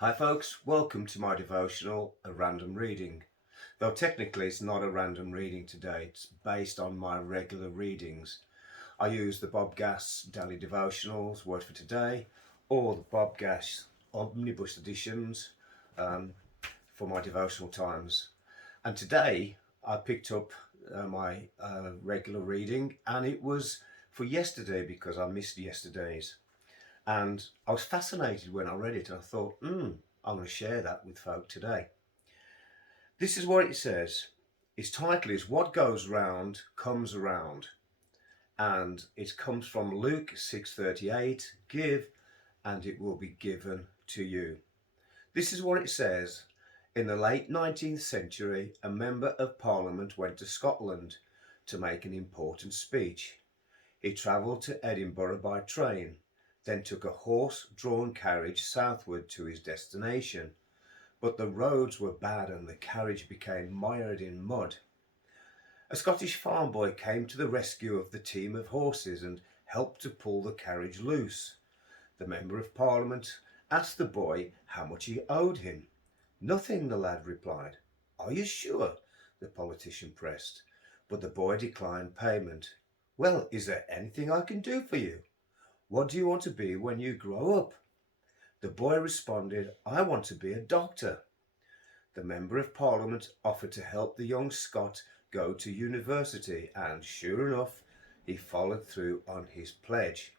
Hi folks, welcome to my devotional, A Random Reading. Though technically it's not a random reading today, it's based on my regular readings. I use the Bob Gass Daily Devotionals, Word for Today, or the Bob Gass Omnibus Editions for my devotional times. And today I picked up my regular reading, and it was for yesterday because I missed yesterday's. And I was fascinated when I read it, and I thought, I'm going to share that with folk today. This is what it says. Its title is What Goes Round Comes Around. And it comes from Luke 6:38, give and it will be given to you. This is what it says. In the late 19th century, a member of Parliament went to Scotland to make an important speech. He travelled to Edinburgh by train, then took a horse-drawn carriage southward to his destination. But the roads were bad and the carriage became mired in mud. A Scottish farm boy came to the rescue of the team of horses and helped to pull the carriage loose. The Member of Parliament asked the boy how much he owed him. Nothing, the lad replied. Are you sure? The politician pressed, but the boy declined payment. Well, is there anything I can do for you? What do you want to be when you grow up? The boy responded, I want to be a doctor. The Member of Parliament offered to help the young Scot go to university, and sure enough, he followed through on his pledge.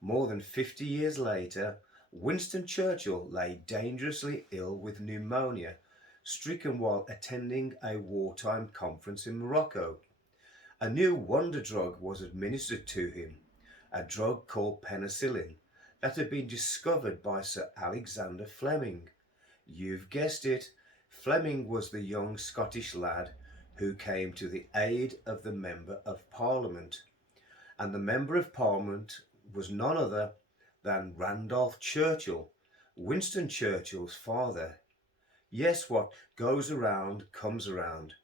More than 50 years later, Winston Churchill lay dangerously ill with pneumonia, stricken while attending a wartime conference in Morocco. A new wonder drug was administered to him, a drug called penicillin that had been discovered by Sir Alexander Fleming. You've guessed it, Fleming was the young Scottish lad who came to the aid of the Member of Parliament. And the Member of Parliament was none other than Randolph Churchill, Winston Churchill's father. Yes, what goes around comes around.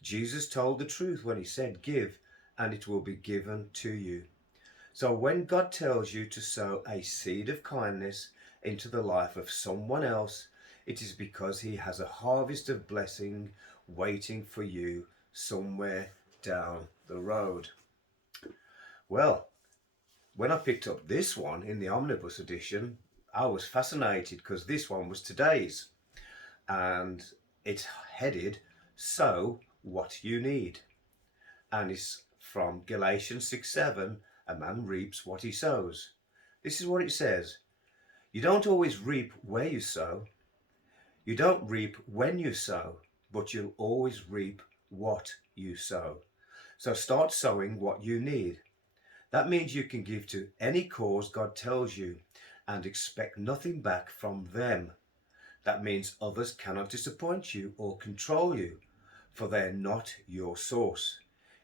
Jesus told the truth when he said, give, and it will be given to you. So when God tells you to sow a seed of kindness into the life of someone else, it is because he has a harvest of blessing waiting for you somewhere down the road. Well, when I picked up this one in the omnibus edition, I was fascinated because this one was today's, and it's headed, Sow What You Need. And it's from Galatians 6:7, a man reaps what he sows. This is what it says. You don't always reap where you sow. You don't reap when you sow, but you'll always reap what you sow. So start sowing what you need. That means you can give to any cause God tells you and expect nothing back from them. That means others cannot disappoint you or control you, for they're not your source.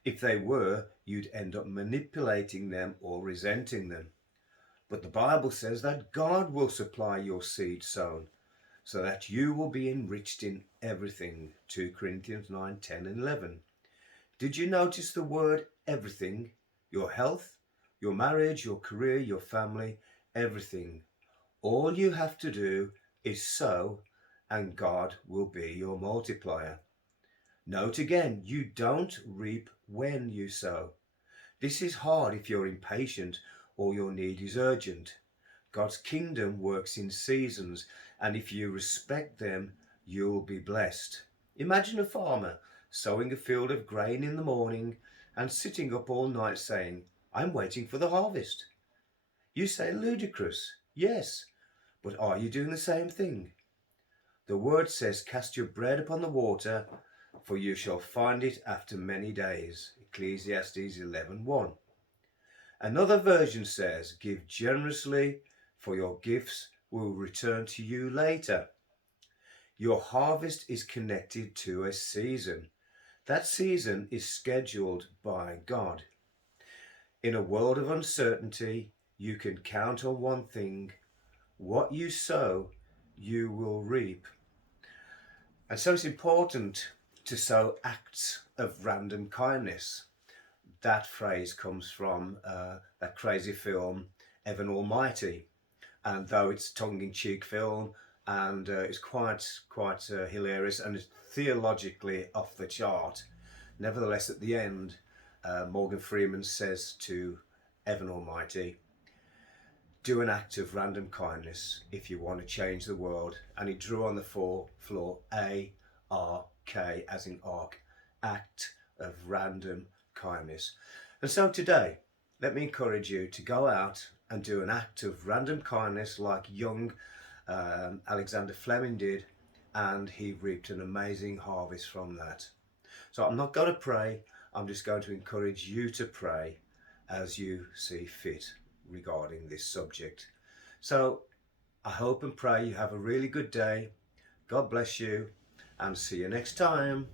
If they were, you'd end up manipulating them or resenting them. But the Bible says that God will supply your seed sown, so that you will be enriched in everything. 2 Corinthians 9, 10 and 11. Did you notice the word everything? Your health, your marriage, your career, your family, everything. All you have to do is sow, and God will be your multiplier. Note again, you don't reap when you sow. This is hard if you're impatient or your need is urgent. God's kingdom works in seasons, and if you respect them, you'll be blessed. Imagine a farmer sowing a field of grain in the morning and sitting up all night saying, I'm waiting for the harvest. You say ludicrous. Yes, but are you doing the same thing? The word says, cast your bread upon the water, for you shall find it after many days. Ecclesiastes 11:1. Another version says, give generously, for your gifts will return to you later. Your harvest is connected to a season. That season is scheduled by God. In a world of uncertainty, you can count on one thing. What you sow, you will reap. And so it's important to sow acts of random kindness. That phrase comes from that crazy film, Evan Almighty. And though it's a tongue-in-cheek film, and it's quite hilarious and it's theologically off the chart. Nevertheless, at the end, Morgan Freeman says to Evan Almighty, do an act of random kindness if you want to change the world. And he drew on the floor A-R-K as in ark, act of random kindness. And so today, let me encourage you to go out and do an act of random kindness like young Alexander Fleming did, and he reaped an amazing harvest from that. So I'm not going to pray, I'm just going to encourage you to pray as you see fit regarding this subject. So I hope and pray you have a really good day. God bless you and see you next time.